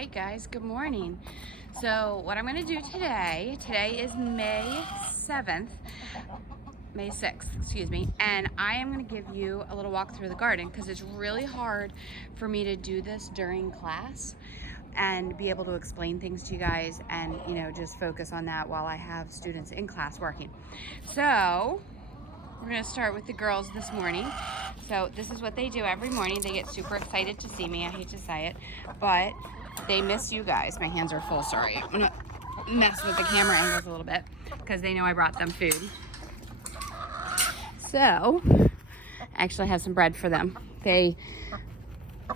right, guys, good morning. So what I'm going to do today is May 6th, excuse me, and I am going to give you a little walk through the garden because it's really hard for me to do this during class and be able to explain things to you guys and, you know, just focus on that while I have students in class working. So we're going to start with the girls this morning. So this is what they do every morning. They get super excited to see me. I hate to say it, but they miss you guys. My hands are full, sorry. I'm going to mess with the camera angles a little bit because they know I brought them food. So I actually have some bread for them. They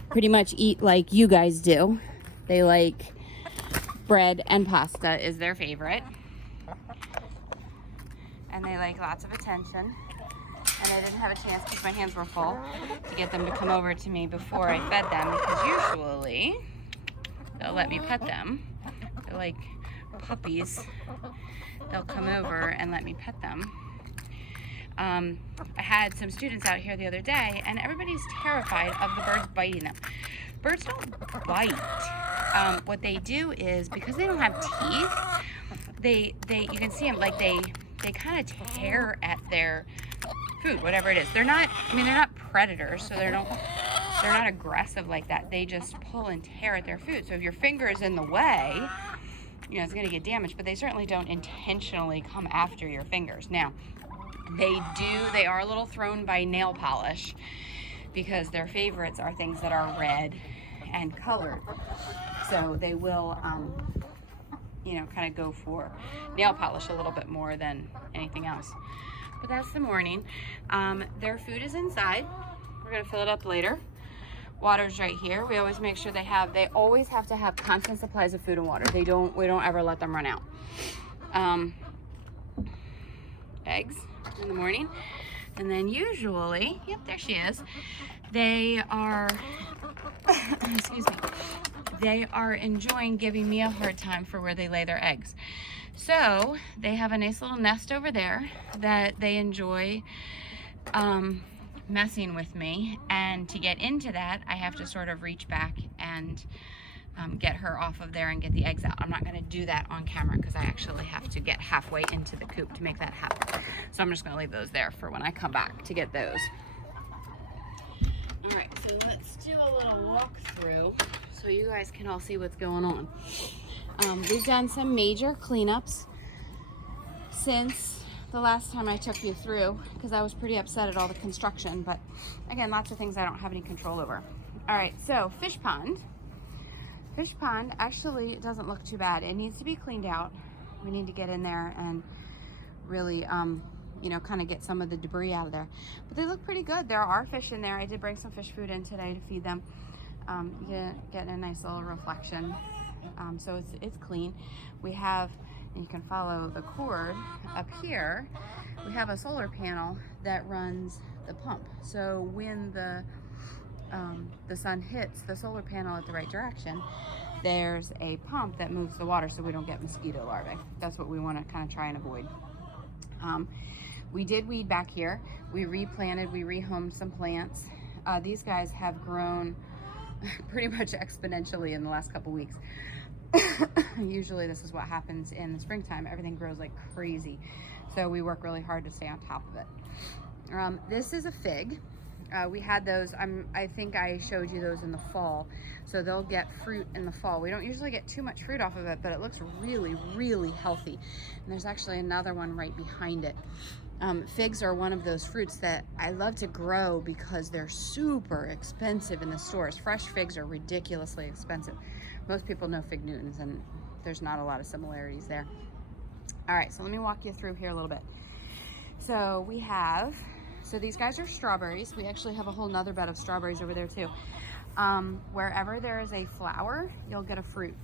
pretty much eat like you guys do. They like bread and pasta is their favorite. And they like lots of attention. And I didn't have a chance because my hands were full to get them to come over to me before I fed them because usually they'll let me pet them. They're like puppies. They'll come over and let me pet them. I had some students out here the other day and everybody's terrified of the birds biting them. Birds don't bite. What they do is, because they don't have teeth, you can see them like they kind of tear at their food, whatever it is. They're not predators, so they're not aggressive like that. They just pull and tear at their food. So if your finger is in the way, you know, it's going to get damaged, but they certainly don't intentionally come after your fingers. Now, they are a little thrown by nail polish because their favorites are things that are red and colored. So they will, you know, kind of go for nail polish a little bit more than anything else. But that's the morning. Their food is inside. We're gonna fill it up later. Water's right here. We always make sure they always have to have constant supplies of food and water. We don't ever let them run out. Eggs in the morning. And then usually, yep, there she is. They are, excuse me, they are enjoying giving me a hard time for where they lay their eggs. So they have a nice little nest over there that they enjoy messing with me. And to get into that, I have to sort of reach back and get her off of there and get the eggs out. I'm not going to do that on camera because I actually have to get halfway into the coop to make that happen. So I'm just going to leave those there for when I come back to get those. All right, so let's do a little walkthrough so you guys can all see what's going on. We've done some major cleanups since the last time I took you through because I was pretty upset at all the construction, but again, lots of things I don't have any control over. All right, so fish pond. Fish pond actually doesn't look too bad. It needs to be cleaned out. We need to get in there and really, you know, kind of get some of the debris out of there. But they look pretty good. There are fish in there. I did bring some fish food in today to feed them. Getting a nice little reflection. So it's clean. We have, and you can follow the cord up here, we have a solar panel that runs the pump. So when the sun hits the solar panel at the right direction, there's a pump that moves the water so we don't get mosquito larvae. That's what we want to kind of try and avoid. We did weed back here. We replanted, we rehomed some plants. These guys have grown pretty much exponentially in the last couple weeks. Usually this is what happens in the springtime. Everything grows like crazy. So we work really hard to stay on top of it. This is a fig. We had those, I think I showed you those in the fall. So they'll get fruit in the fall. We don't usually get too much fruit off of it, but it looks really, really healthy. And there's actually another one right behind it. Figs are one of those fruits that I love to grow because they're super expensive in the stores. Fresh figs are ridiculously expensive. Most people know fig Newtons and there's not a lot of similarities there. All right, so let me walk you through here a little bit. So these guys are strawberries. We actually have a whole nother bed of strawberries over there too. Wherever there is a flower, you'll get a fruit.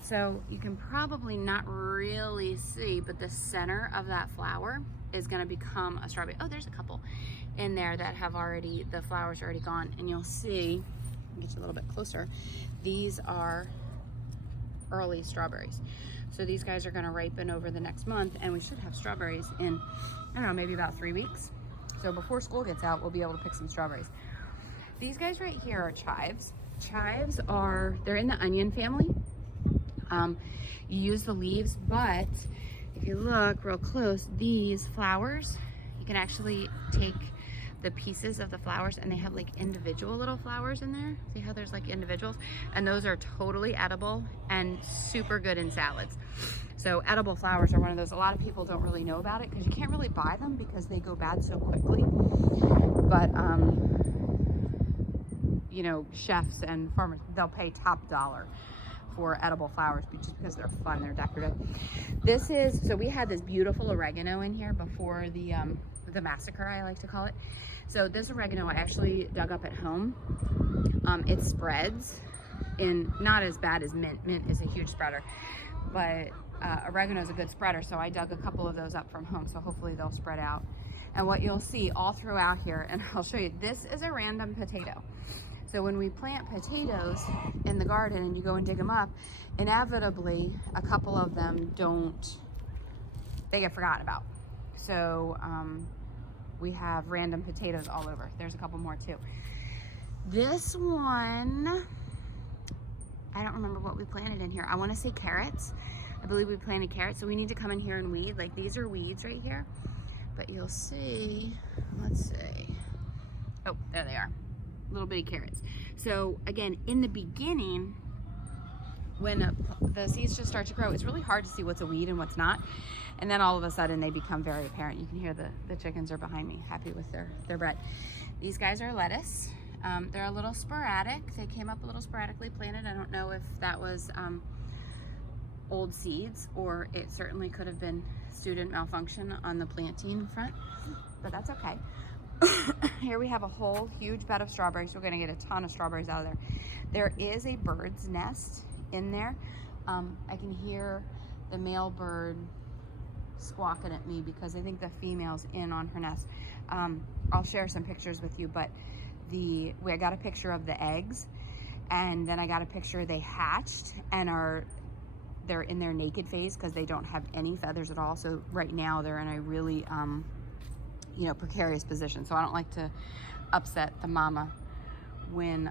So you can probably not really see, but the center of that flower is going to become a strawberry. Oh, there's a couple in there that have the flowers are already gone. And you'll see, I'll get you a little bit closer, these are early strawberries. So these guys are going to ripen over the next month and we should have strawberries in, I don't know, maybe about 3 weeks. So before school gets out, we'll be able to pick some strawberries. These guys right here are chives. chives they're in the onion family. You use the leaves, but if you look real close, these flowers, you can actually take the pieces of the flowers, and they have like individual little flowers in there. See how there's like individuals? And those are totally edible and super good in salads. So edible flowers are one of those. A lot of people don't really know about it because you can't really buy them because they go bad so quickly. But you know, chefs and farmers, they'll pay top dollar for edible flowers just because they're fun, they're decorative. So we had this beautiful oregano in here before the massacre, I like to call it. So this oregano I actually dug up at home. It spreads in, not as bad as mint. Mint is a huge spreader, but oregano is a good spreader. So I dug a couple of those up from home. So hopefully they'll spread out. And what you'll see all throughout here, and I'll show you, this is a random potato. So when we plant potatoes in the garden and you go and dig them up, inevitably a couple of them they get forgotten about. So we have random potatoes all over. There's a couple more too. This one, I don't remember what we planted in here. I want to say carrots. I believe we planted carrots. So we need to come in here and weed. Like these are weeds right here. But you'll see, let's see. Oh, there they are. Little bitty carrots. So again, in the beginning, when the seeds just start to grow, it's really hard to see what's a weed and what's not. And then all of a sudden they become very apparent. You can hear the chickens are behind me, happy with their bread. These guys are lettuce. They're a little sporadic. They came up a little sporadically planted. I don't know if that was old seeds, or it certainly could have been student malfunction on the planting front, but that's okay. Here we have a whole huge bed of strawberries. We're gonna get a ton of strawberries out of there. There is a bird's nest in there. I can hear the male bird squawking at me because I think the female's in on her nest. I'll share some pictures with you, but I got a picture of the eggs, and then I got a picture they hatched and they're in their naked phase because they don't have any feathers at all. So right now they're in a really you know, precarious position. So I don't like to upset the mama when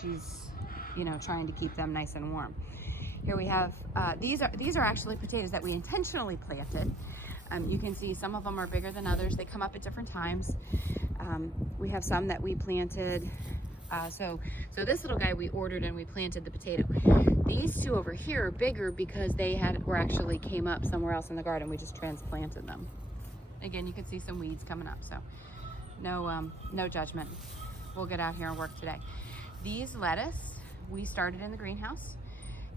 she's, you know, trying to keep them nice and warm. Here we have, these are actually potatoes that we intentionally planted. You can see some of them are bigger than others. They come up at different times. We have some that we planted. So this little guy we ordered and we planted the potato. These two over here are bigger because they actually came up somewhere else in the garden. We just transplanted them. Again, you can see some weeds coming up, so no judgment. We'll get out here and work today. These lettuce, we started in the greenhouse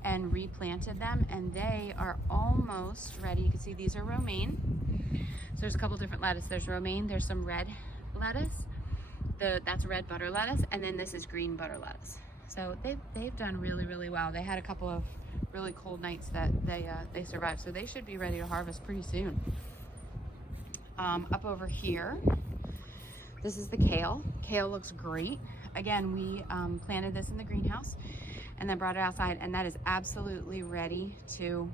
and replanted them, and they are almost ready. You can see these are romaine. So there's a couple different lettuce. There's romaine, there's some red lettuce. That's red butter lettuce, and then this is green butter lettuce. So they've done really, really well. They had a couple of really cold nights that they survived, so they should be ready to harvest pretty soon. Up over here, this is the kale. Kale looks great. Again, we planted this in the greenhouse and then brought it outside, and that is absolutely ready to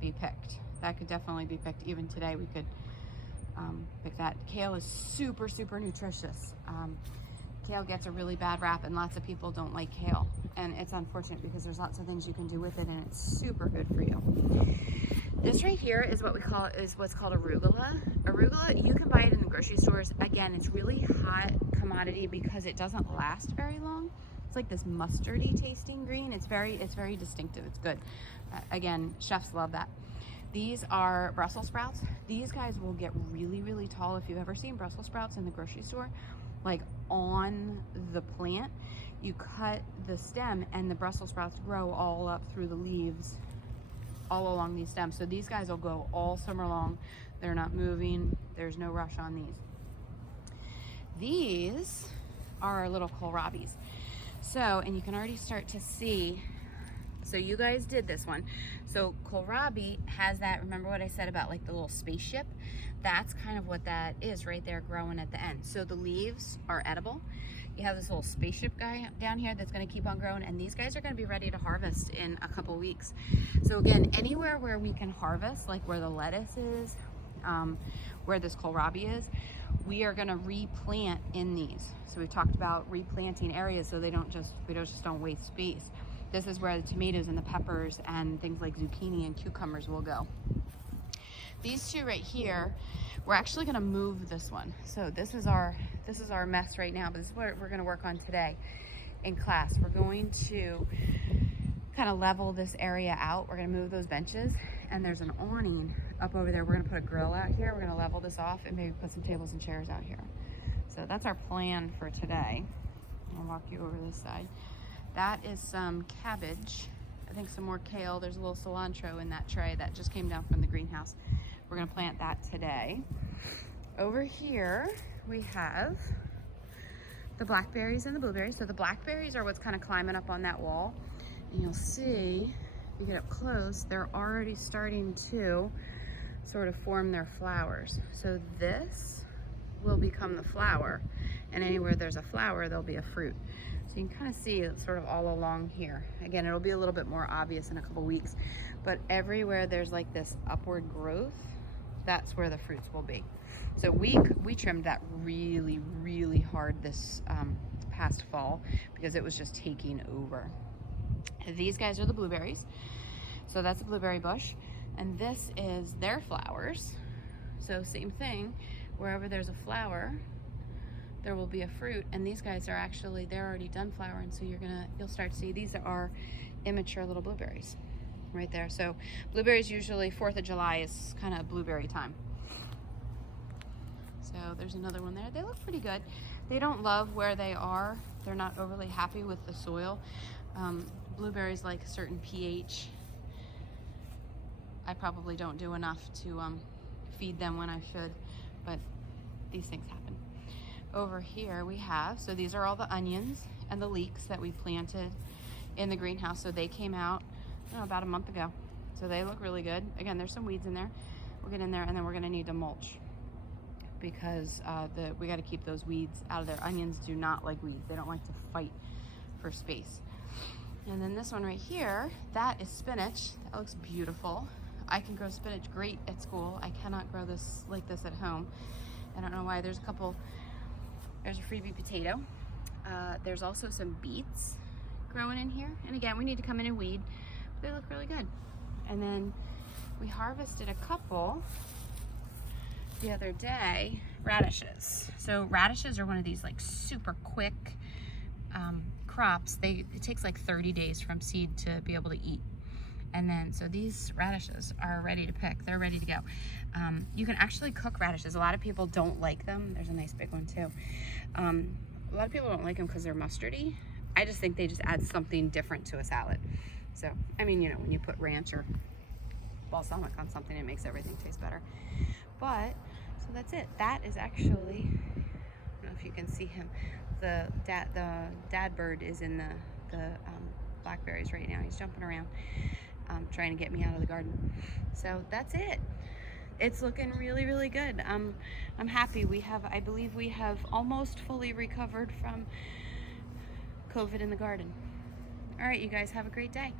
be picked. That could definitely be picked. Even today we could pick that. Kale is super, super nutritious. Kale gets a really bad rap, and lots of people don't like kale, and it's unfortunate because there's lots of things you can do with it, and it's super good for you. This right here is what's called arugula. Arugula, you can buy it in the grocery stores. Again, it's really hot commodity because it doesn't last very long. It's like this mustardy tasting green. It's very distinctive. It's good. Again, chefs love that. These are Brussels sprouts. These guys will get really, really tall. If you've ever seen Brussels sprouts in the grocery store, like on the plant, you cut the stem and the Brussels sprouts grow all up through the leaves all along these stems. So these guys will go all summer long. They're not moving. There's no rush on these. These are our little kohlrabis. So, and you can already start to see, so you guys did this one. So kohlrabi has that, remember what I said about like the little spaceship? That's kind of what that is right there growing at the end. So the leaves are edible. You have this little spaceship guy down here that's gonna keep on growing, and these guys are gonna be ready to harvest in a couple weeks. So again, anywhere where we can harvest, like where the lettuce is, where this kohlrabi is, we are gonna replant in these. So we've talked about replanting areas so we just don't waste space. This is where the tomatoes and the peppers and things like zucchini and cucumbers will go. These two right here, we're actually gonna move this one. So this is our mess right now, but this is what we're gonna work on today in class. We're going to kind of level this area out. We're gonna move those benches, and there's an awning up over there. We're gonna put a grill out here. We're gonna level this off and maybe put some tables and chairs out here. So that's our plan for today. I'll walk you over this side. That is some cabbage. I think some more kale. There's a little cilantro in that tray that just came down from the greenhouse. We're gonna plant that today. Over here, we have the blackberries and the blueberries. So the blackberries are what's kind of climbing up on that wall. And you'll see, if you get up close, they're already starting to sort of form their flowers. So this will become the flower, and anywhere there's a flower, there'll be a fruit. So you can kind of see it sort of all along here. Again, it'll be a little bit more obvious in a couple weeks, but everywhere there's like this upward growth, that's where the fruits will be. So we trimmed that really, really hard this past fall because it was just taking over. These guys are the blueberries. So that's a blueberry bush, and this is their flowers. So same thing, wherever there's a flower, there will be a fruit, and these guys are actually, they're already done flowering, so you'll start to see these are immature little blueberries right there. So blueberries, usually 4th of July is kind of blueberry time. So there's another one there. They look pretty good. They don't love where they are. They're not overly happy with the soil. Blueberries like a certain pH. I probably don't do enough to feed them when I should, but these things happen. Over here we have, so these are all the onions and the leeks that we planted in the greenhouse. So they came out about a month ago. So they look really good. Again, there's some weeds in there. We'll get in there, and then we're gonna need to mulch because we gotta keep those weeds out of there. Onions do not like weeds. They don't like to fight for space. And then this one right here, that is spinach. That looks beautiful. I can grow spinach great at school. I cannot grow this like this at home. I don't know why. There's a freebie potato. There's also some beets growing in here. And again, we need to come in and weed, but they look really good. And then we harvested a couple the other day, radishes. So radishes are one of these like super quick crops. It takes like 30 days from seed to be able to eat. And then, so these radishes are ready to pick. They're ready to go. You can actually cook radishes. A lot of people don't like them. There's a nice big one too. A lot of people don't like them because they're mustardy. I just think they just add something different to a salad. So, I mean, you know, when you put ranch or balsamic on something, it makes everything taste better. But, so that's it. That is actually, I don't know if you can see him. The dad bird is in the blackberries right now. He's jumping around, trying to get me out of the garden. So that's it. It's looking really, really good. I'm happy. I believe we have almost fully recovered from COVID in the garden. All right, you guys have a great day.